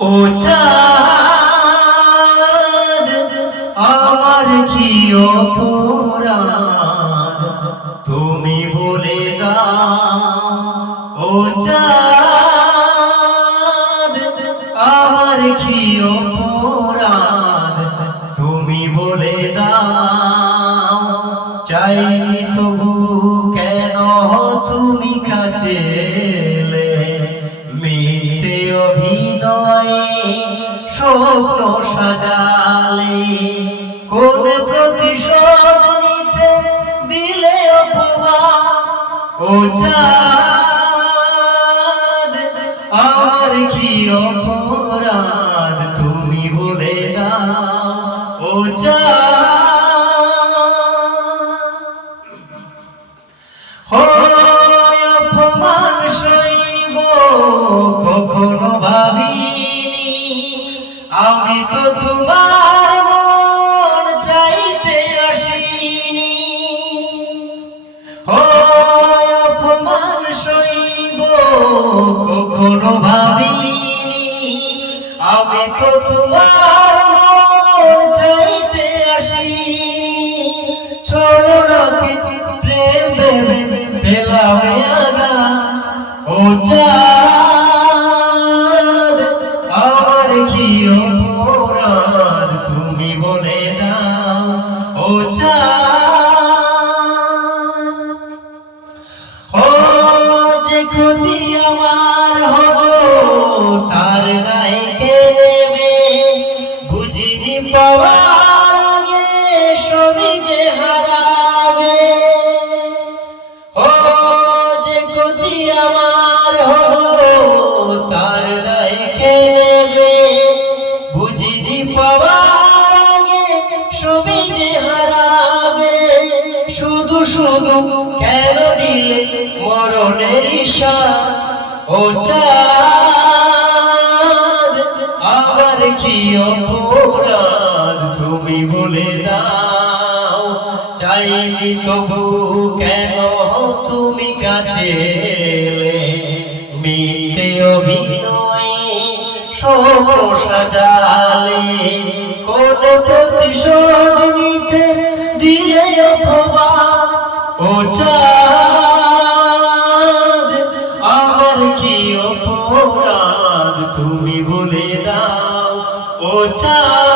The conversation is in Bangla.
ও চাঁদ আমার কি অপরাধ তুমি বলে দাও। ও চাঁদ আমার কি অপরাধ তুমি বলে দাও। চাইনি তবু কেন তুমি কাছে এলে, মিথ্যে অভিনয়ে স্বপ্ন সাজালে, কোন প্রতিশোধ নিতে দিলে অপমান। ও চাঁদ আমার কি অপরাধ তুমি বলে দাও। ও অপমান সইব কখনো ভাবিনি, আমি তো তোমার মন চাইতে আসিনি। অপমান সইব কখনো ভাবিনি, আমি তো তোমার মন চাইতে আসিনি। ছোড়ো নাকি প্রেম ভেবে পেলামে আগা। ও চাঁদ আমার কি অপরাধ তুমি বলে দাও। ও চাঁদ যে ক্ষতি আমার হলো তার দায় কে নেবে, বুঝিনি পাওয়ার আগে সবই যে হারাবে। যে ক্ষতি আমার হলো তার দায় কে নেবে, বুঝিনি পাওয়ার আগে সবই যে হারাবে। শুধু শুধু কেন দিলে মরণের ইশারা। ও চাঁদ আমার কি অপরাধ তুমি বলে দাও। চাইনি তবু কেন তুমি কাছে এলে, মিথ্যে অভিনয়ে স্বপ্ন সাজালে, কোন প্রতিশোধ নিতে দিলে অপমান। ও চাঁদ আমার কি অপরাধ তুমি বলে দাও। ও চাঁদ।